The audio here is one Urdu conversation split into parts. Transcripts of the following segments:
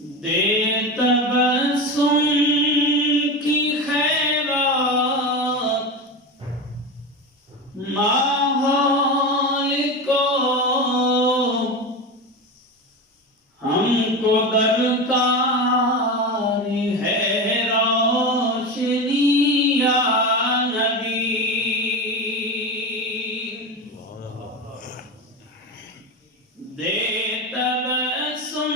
دے تبسم کی خیرات ماحول کو ہم کو درکار ہے روشنی یا نبی دے تبسم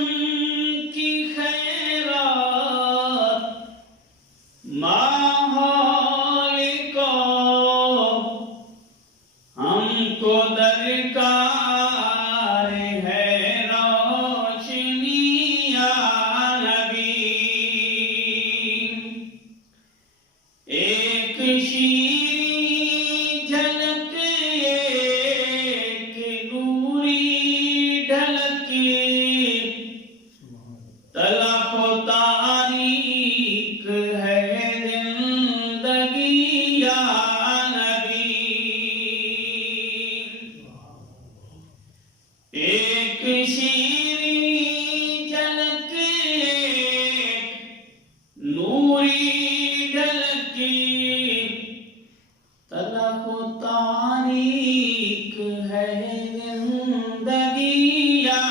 کی خیرات ماحول کو ہم کو درکار ہے روشنی یا نبی ایک شیریں جھلک ایک نوری ڈھلک طلب و تاریخ ہے زندگی یا نبی ایک شیریں جھلک ایک نوری ڈھلک طلب و تاریخ ہے زندگی یا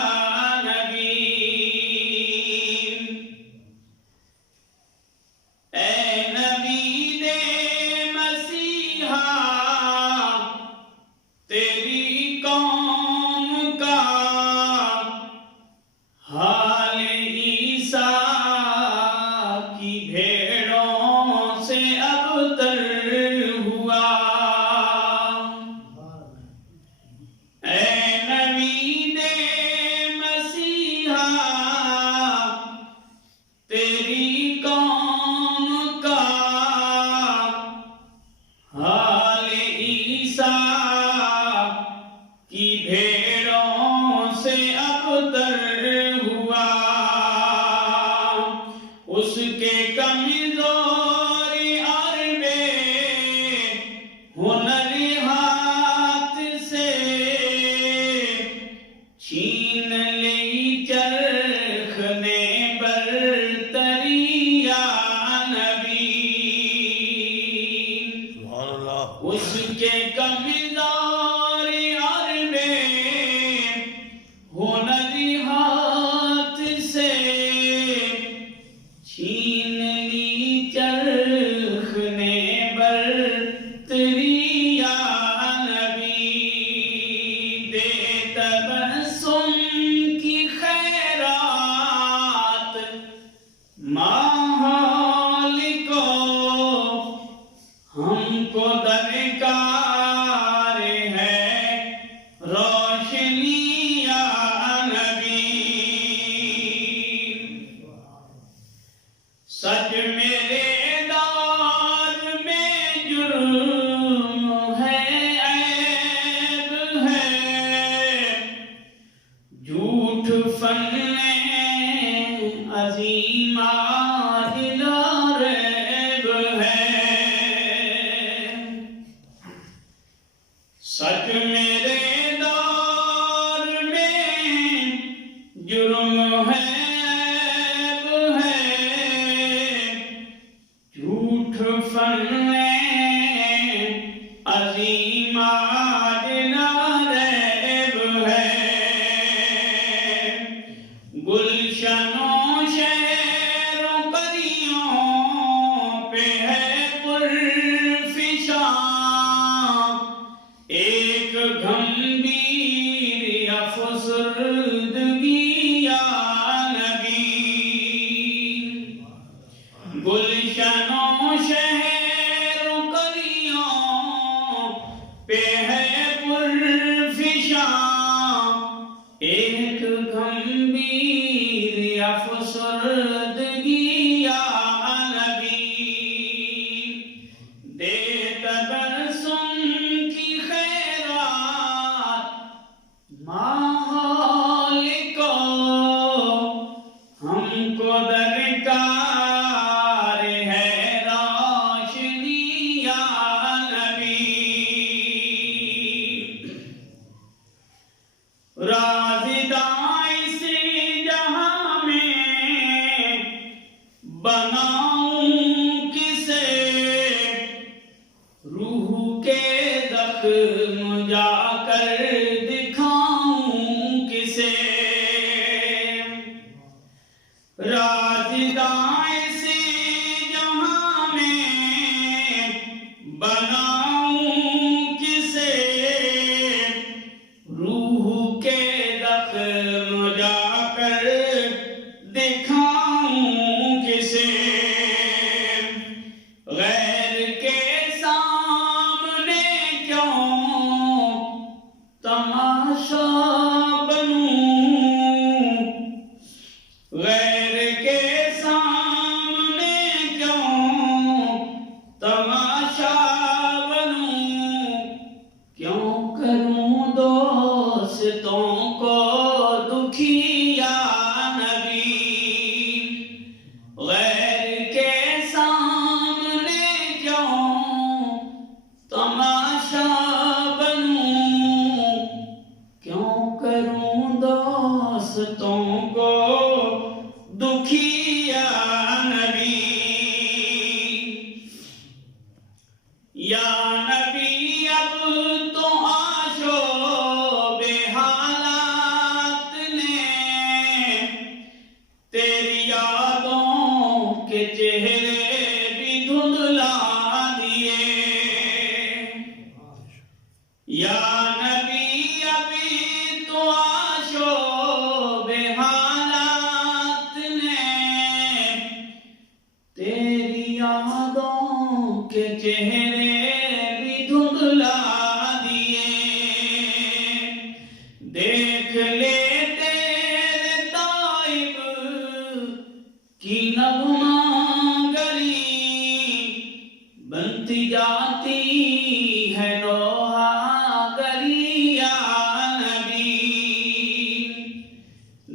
نبی اے نبی دے مسیحا تیری قوم کا حال عیسیٰ کی بھیڑوں سے ابتر ہوا اے نبی دے مسیحا تیری قوم کا حال عیسیٰ کی بھیڑوں سے ابتر ہوا اس کے کمزور اور بے ہنر ہاتھ سے چھین لی چرخ نے برتری یا نبی اس کے کمزور اور بے ہنر ہاتھ سے چھین لی چرخ نے برتری یا نبی دے تبسم کی خیرات ماحول کو ہم کو درکار ہے روشنی یا نبی سچ میرے دور میں جرم ہے عیب ہے جھوٹ فن عظیم عادل ریب ہے سچ میرے دور میں جرم ہے عیب ہے جھوٹ فن عظیم عادل ریب ہے گلشن و شہر و قریوں پہ ہے پرفشاں ایک گھمبیر افسردگی یا نبی گلشن و شہر و قریوں پہ ہے پرفشاں ایک گھمبیر افسردگی بناؤں کسے روح کے زخم جا کر دکھاؤں کسے رازداں سے جہاں میں بناؤں کسے روح کے زخم جا کر دکھاؤں کسے غیر کے سامنے کیوں تماشا بنوں غیر کے سامنے کیوں تماشا بنوں کیوں کروں دوستوں کو دکھی یا نبی غیر کے سامنے کیوں تماشا بنوں کیوں کروں دوستوں کو دکھی یا نبی یا نبی اب تو آشوب حالات نے تیری یادوں کے چہرے بھی دھندلا دیے یا نبی ابھی تو آشوب حالات نے تیری یادوں کے چہرے بھی دھندلا دیے دیکھ لے تیرے طائب کی نغمہ گری بنتی جاتی ہے لوہا گری یا نبی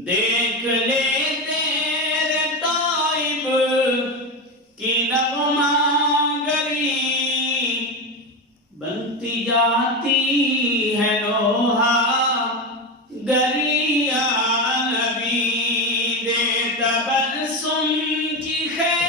دیکھ لے تیرے طائب کی نغمہ گری بنتی جاتی ہے لوہا گری یا نبی دے تبسم کی خیر